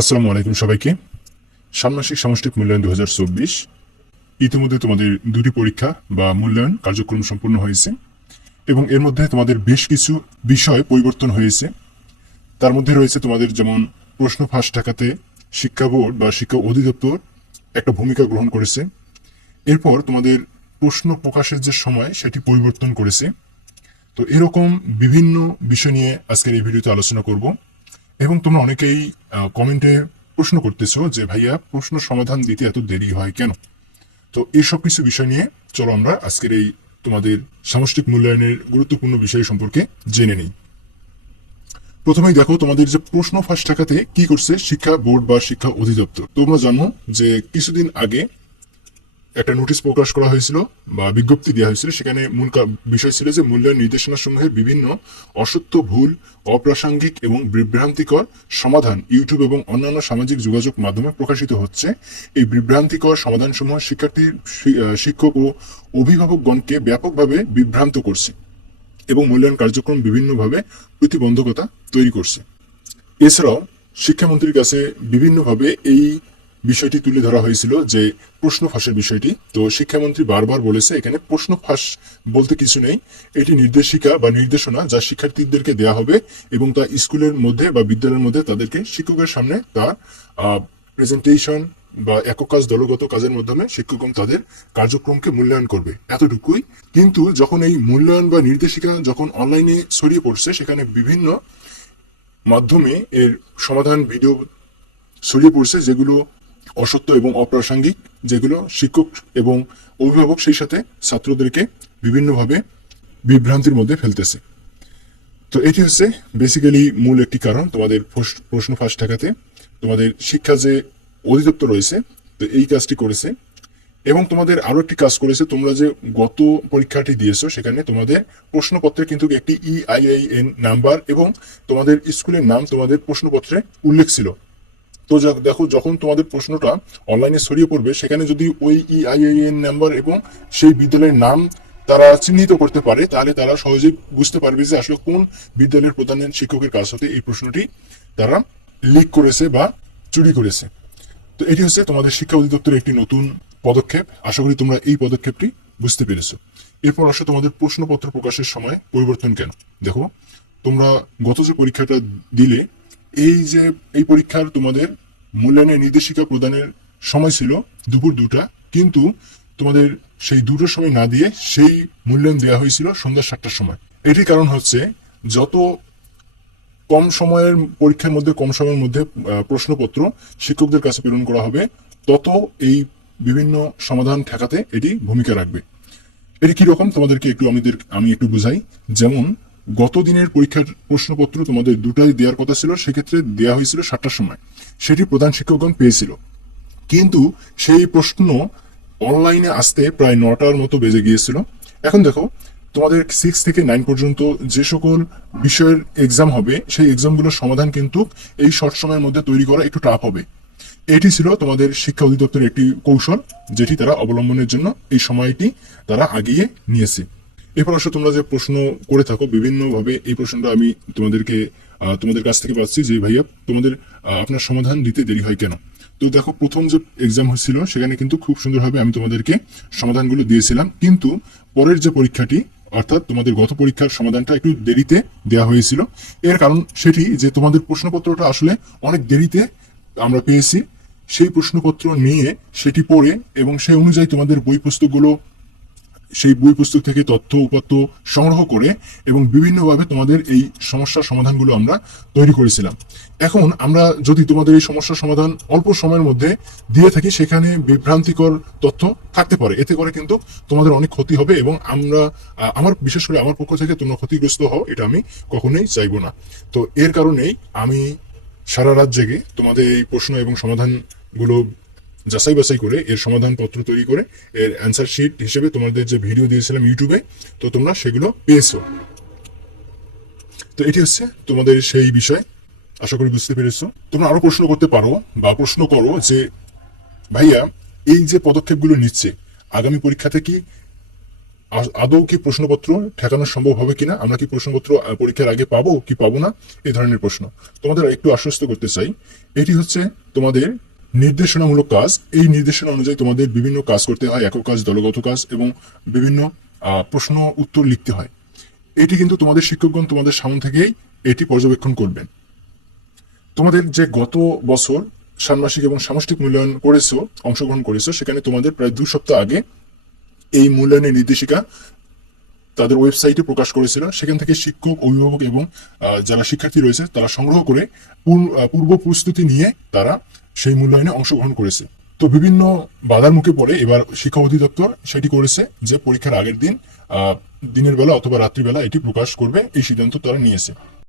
আসসালামু আলাইকুম সবাইকে। ষান্মাসিক সামষ্টিক মূল্যায়ন 2024 ইতিমধ্যে তোমাদের দুটি পরীক্ষা বা মূল্যায়ন কার্যক্রম সম্পূর্ণ হয়েছে এবং এর মধ্যে তোমাদের বেশ কিছু বিষয় পরিবর্তন হয়েছে। তার মধ্যে রয়েছে তোমাদের যেমন প্রশ্ন ফাঁস ঠেকাতে শিক্ষা বোর্ড বা শিক্ষা অধিদপ্তর একটা ভূমিকা গ্রহণ করেছে। এরপর তোমাদের প্রশ্ন প্রকাশের যে সময় সেটি পরিবর্তন করেছে। তো এরকম বিভিন্ন বিষয় নিয়ে আজকের এই ভিডিওতে আলোচনা করব এবং তোমরা অনেকেই কমেন্টে প্রশ্ন করতেছো যে ভাইয়া প্রশ্ন সমাধান দিতে এত দেরি হয় কেন। তো এইসব কিছু বিষয় নিয়ে চলো আমরা আজকের এই তোমাদের সামষ্টিক মূল্যায়নের গুরুত্বপূর্ণ বিষয় সম্পর্কে জেনে নিই। প্রথমেই দেখো তোমাদের যে প্রশ্ন ফাঁস ঠেকাতে কি করছে শিক্ষা বোর্ড বা শিক্ষা অধিদপ্তর। তোমরা জানো যে কিছুদিন আগে একটা নোটিশ প্রকাশ করা হয়েছিল বা বিজ্ঞপ্তি দেওয়া হয়েছিল। সেখানে মূল বিষয় ছিল যে মূল্যায়ন নির্দেশনা সমূহের বিভিন্ন অসত্য, ভুল, অপ্রাসঙ্গিক এবং বিভ্রান্তিকর সমাধান ইউটিউব এবং অন্যান্য সামাজিক যোগাযোগ মাধ্যমে প্রকাশিত হচ্ছে। এই বিভ্রান্তিকর সমাধানসমূহ শিক্ষার্থী, শিক্ষক ও অভিভাবকগণকে ব্যাপকভাবে বিভ্রান্ত করছে এবং মূল্যায়ন কার্যক্রম বিভিন্নভাবে প্রতিবন্ধকতা তৈরি করছে। এছাড়াও শিক্ষামন্ত্রীর কাছে বিভিন্নভাবে এই বিষয়টি তুলে ধরা হয়েছিল যে প্রশ্ন ফাঁসের বিষয়টি। তো শিক্ষামন্ত্রী বারবার বলেছে এখানে প্রশ্ন ফাঁস বলতে কিছু নেই, এটি নির্দেশিকা বা নির্দেশনা যা শিক্ষার্থীদেরকে দেয়া হবে এবং তা স্কুলের মধ্যে বা বিদ্যালয়ের মধ্যে তাদেরকে শিক্ষকের সামনে তার প্রেজেন্টেশন বা একক কাজ, দলগত কাজের মাধ্যমে শিক্ষকগণ তাদের কার্যক্রমকে মূল্যায়ন করবে, এতটুকুই। কিন্তু যখন এই মূল্যায়ন বা নির্দেশিকা যখন অনলাইনে ছড়িয়ে পড়ছে, সেখানে বিভিন্ন মাধ্যমে এর সমাধান ভিডিও ছড়িয়ে পড়ছে যেগুলো অসত্য এবং অপ্রাসঙ্গিক, যেগুলো শিক্ষক এবং অভিভাবক সেই সাথে ছাত্রদেরকে বিভিন্নভাবে বিভ্রান্তির মধ্যে ফেলতেছে। তো এটি হচ্ছে বেসিক্যালি মূল একটি কারণ তোমাদের প্রশ্ন ফাঁস ঠেকাতে। তোমাদের শিক্ষা যে অধিদপ্তর রয়েছে তো এই কাজটি করেছে এবং তোমাদের আরো একটি কাজ করেছে। তোমরা যে গত পরীক্ষাটি দিয়েছো সেখানে তোমাদের প্রশ্নপত্রে কিন্তু একটি EIIN নাম্বার এবং তোমাদের স্কুলের নাম তোমাদের প্রশ্নপত্রে উল্লেখ ছিল। তো দেখো যখন তোমাদের প্রশ্নটা অনলাইনে ছড়িয়ে পড়বে সেখানে যদি ওই EIIN নাম্বার এবং সেই বিদ্যালয়ের নাম তারা চিহ্নিত করতে পারে, তাহলে তারা সহজেই বুঝতে পারবে যে আসলে কোন বিদ্যালয়ের প্রধান শিক্ষকের কাছ হতে এই প্রশ্নটি তারা লিক করেছে বা চুরি করেছে। তো এটি হচ্ছে তোমাদের শিক্ষা অধিদপ্তরের একটি নতুন পদক্ষেপ। আশা করি তোমরা এই পদক্ষেপটি বুঝতে পেরেছো। এরপর আসলে তোমাদের প্রশ্নপত্র প্রকাশের সময় পরিবর্তন কেন। দেখো তোমরা গত যে পরীক্ষাটা দিলে, এই পরীক্ষার তোমাদের মূল্যায়নের নির্দেশিকা প্রদানের সময় ছিল দুপুর 2টা, কিন্তু তোমাদের সেই 2টার সময় না দিয়ে সেই মূল্যায়ন দেওয়া হয়েছিল সন্ধ্যা 7টার সময়। এটির কারণ হচ্ছে যত কম সময়ের পরীক্ষার মধ্যে কম সময়ের মধ্যে প্রশ্নপত্র শিক্ষকদের কাছে প্রেরণ করা হবে, তত এই বিভিন্ন সমাধান ঠেকাতে এটি ভূমিকা রাখবে। এটি কিরকম তোমাদেরকে আমি একটু বুঝাই। যেমন গত দিনের পরীক্ষার প্রশ্নপত্র তোমাদের 2টায় দেওয়ার কথা ছিল, সেক্ষেত্রে দেওয়া হয়েছিল 7টার সময়, সেটি প্রধান শিক্ষকগণ পেয়েছিল। কিন্তু সেই প্রশ্ন অনলাইনে আসতে প্রায় 9টার মতো বেজে গিয়েছিল। এখন দেখো তোমাদের 6 থেকে 9 পর্যন্ত যে সকল বিষয়ের এক্সাম হবে সেই এক্সামগুলোর সমাধান কিন্তু এই শর্ট সময়ের মধ্যে তৈরি করা একটু টাফ হবে। এটি ছিল তোমাদের শিক্ষা অধিদপ্তরের একটি কৌশল, যেটি তারা অবলম্বনের জন্য এই সময়টি তারা আগিয়ে নিয়েছে। এরপর অবশ্য তোমরা যে প্রশ্ন করে থাকো বিভিন্নভাবে, এই প্রশ্নটা আমি তোমাদের কাছ থেকে পাচ্ছি যে ভাইয়া তোমাদের আপনার সমাধান দিতে দেরি হয় কেন। তো দেখো প্রথম যে এক্সাম হয়েছিল সেখানে কিন্তু খুব সুন্দরভাবে আমি তোমাদেরকে সমাধানগুলো দিয়েছিলাম, কিন্তু পরের যে পরীক্ষাটি অর্থাৎ তোমাদের গত পরীক্ষার সমাধানটা একটু দেরিতে দেওয়া হয়েছিল। এর কারণ সেটি যে তোমাদের প্রশ্নপত্রটা আসলে অনেক দেরিতে আমরা পেয়েছি। সেই প্রশ্নপত্র নিয়ে সেটি পড়ে এবং সেই অনুযায়ী তোমাদের বই পুস্তক থেকে তথ্য উপাত্ত সংগ্রহ করে এবং বিভিন্নভাবে তোমাদের এই সমস্যার সমাধানগুলো আমরা তৈরি করেছিলাম। এখন আমরা যদি তোমাদের এই সমস্যার সমাধান অল্প সময়ের মধ্যে দিয়ে থাকি, সেখানে বিভ্রান্তিকর তথ্য থাকতে পারে, এতে করে কিন্তু তোমাদের অনেক ক্ষতি হবে এবং বিশেষ করে আমার পক্ষ থেকে তোমরা ক্ষতিগ্রস্ত হও, এটা আমি কখনোই চাইবো না। তো এর কারণেই আমি সারা রাত জেগে তোমাদের এই প্রশ্ন এবং সমাধানগুলো যাচাই বাছাই করে এর সমাধান পত্র তৈরি করে এর অ্যান্সার শিট হিসেবে তোমাদের যে ভিডিও দিয়েছিলাম ইউটিউবে, তো তোমরা সেগুলো পেয়েছো। তো এটি হচ্ছে তোমাদের সেই বিষয়, আশা করি বুঝতে পেরেছো। তোমরা আরো প্রশ্ন করতে পারো বা প্রশ্ন করো যে ভাইয়া এই যে পদক্ষেপগুলো নিচ্ছে আগামী পরীক্ষাতে কি আদৌ কি প্রশ্নপত্র ঠেকানো সম্ভব হবে কিনা, আমরা কি প্রশ্নপত্র পরীক্ষার আগে পাবো কি পাবো না, এই ধরনের প্রশ্ন। তোমাদের একটু আশ্বস্ত করতে চাই, এটি হচ্ছে তোমাদের নির্দেশনামূলক কাজ। এই নির্দেশনা অনুযায়ী তোমাদের বিভিন্ন কাজ করতে হয়, একক কাজ, দলগত কাজ এবং বিভিন্ন প্রশ্ন উত্তর লিখতে হয়। এটি কিন্তু তোমাদের শিক্ষকগণ তোমাদের সামনে থেকেই এটি পর্যবেক্ষণ করবেন। তোমাদের যে গত বছর ষান্মাসিক এবং সামষ্টিক মূল্যায়ন করেছো, অংশগ্রহণ করেছো, সেখানে তোমাদের প্রায় 2 সপ্তাহ আগে এই মূল্যায়নের নির্দেশিকা তাদের ওয়েবসাইটে প্রকাশ করেছিল। সেখান থেকে শিক্ষক, অভিভাবক এবং যারা শিক্ষার্থী রয়েছে তারা সংগ্রহ করে পূর্ব প্রস্তুতি নিয়ে তারা সেই মূল্যায়নে অংশগ্রহণ করেছে। তো বিভিন্ন বাধার মুখে পড়ে এবার শিক্ষা অধিদপ্তর সেটি করেছে যে পরীক্ষার আগের দিন দিনের বেলা অথবা রাত্রিবেলা এটি প্রকাশ করবে, এই সিদ্ধান্ত তারা নিয়েছে।